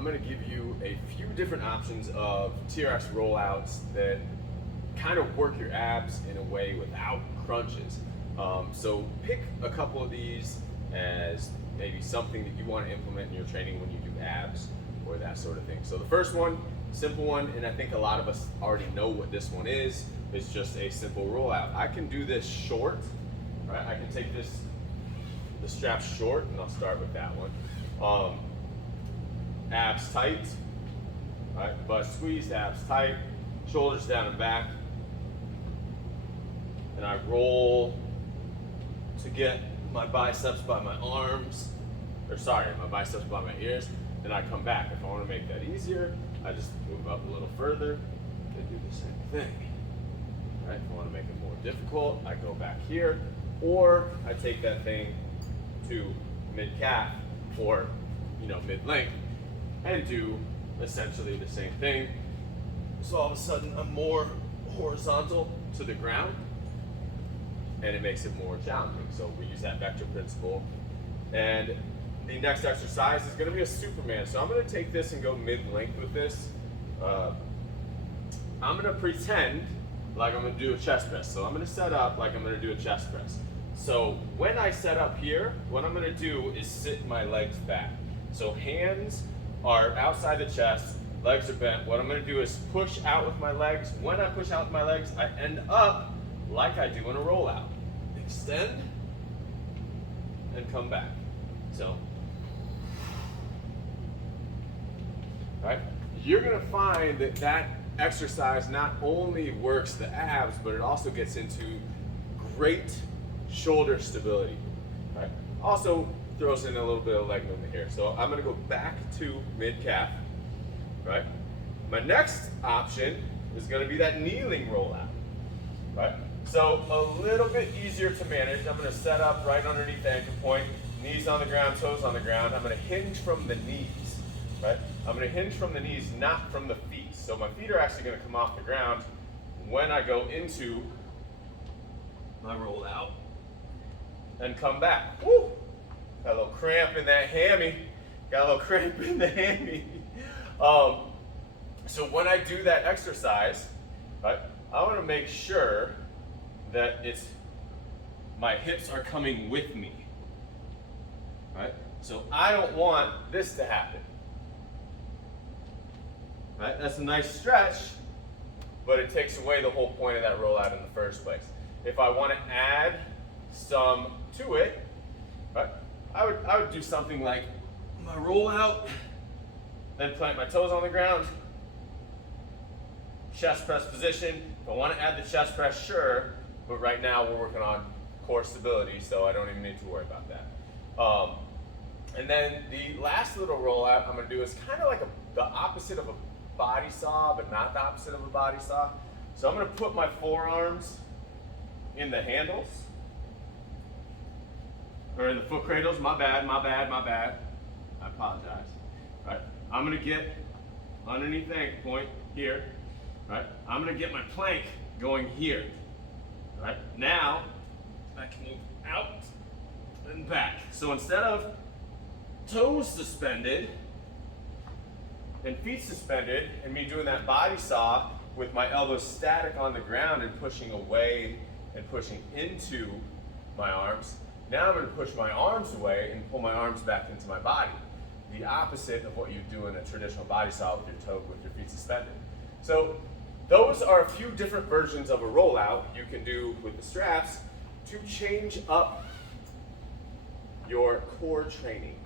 I'm going to give you a few different options of TRX rollouts that kind of work your abs in a way without crunches. So pick a couple of these as maybe something that you want to implement in your training when you do abs or that sort of thing. So the first one, simple one, and I think a lot of us already know what this one is just a simple rollout. I can do this short, right? I can take the strap short, and I'll start with that one. Abs tight, right? Bust squeezed, abs tight, shoulders down and back. And I roll to get my biceps by my arms, my biceps by my ears, then I come back. If I want to make that easier, I just move up a little further and do the same thing. Right? If I want to make it more difficult, I go back here, or I take that thing to mid-calf or mid-length and do essentially the same thing. So all of a sudden I'm more horizontal to the ground, and it makes it more challenging. So we use that vector principle. And the next exercise is gonna be a Superman. So I'm gonna take this and go mid-length with this. I'm gonna pretend like I'm gonna do a chest press. So I'm gonna set up like I'm gonna do a chest press. So when I set up here, what I'm gonna do is sit my legs back. So hands are outside the chest, legs are bent. What I'm gonna do is push out with my legs. When I push out with my legs, I end up like I do in a rollout. Extend and come back. So, right? You're gonna find that that exercise not only works the abs, but it also gets into great shoulder stability, right? Also throws in a little bit of leg movement here. So I'm gonna go back to mid-calf, right? My next option is gonna be that kneeling rollout, right? So a little bit easier to manage. I'm gonna set up right underneath the anchor point, knees on the ground, toes on the ground. I'm gonna hinge from the knees, right? I'm gonna hinge from the knees, not from the feet. So my feet are actually gonna come off the ground when I go into my rollout and come back. Woo! Got a little cramp in that hammy. So when I do that exercise, right, I wanna make sure that my hips are coming with me, right? So I don't want this to happen, right? That's a nice stretch, but it takes away the whole point of that rollout in the first place. If I want to add some to it, right, I would do something like my rollout, then plant my toes on the ground, chest press position. If I want to add the chest press, sure. But right now we're working on core stability, so I don't even need to worry about that. And then the last little rollout I'm going to do is kind of like the opposite of a body saw, but not the opposite of a body saw. So I'm going to put my forearms in the handles, or in the foot cradles. My bad. I apologize. Right? I'm going to get underneath the anchor point here. Right? I'm going to get my plank going here. Right? Now, I can move out and back. So instead of toes suspended and feet suspended, and me doing that body saw with my elbows static on the ground and pushing away and pushing into my arms, now I'm going to push my arms away and pull my arms back into my body. The opposite of what you do in a traditional body saw with your feet suspended. So those are a few different versions of a rollout you can do with the straps to change up your core training.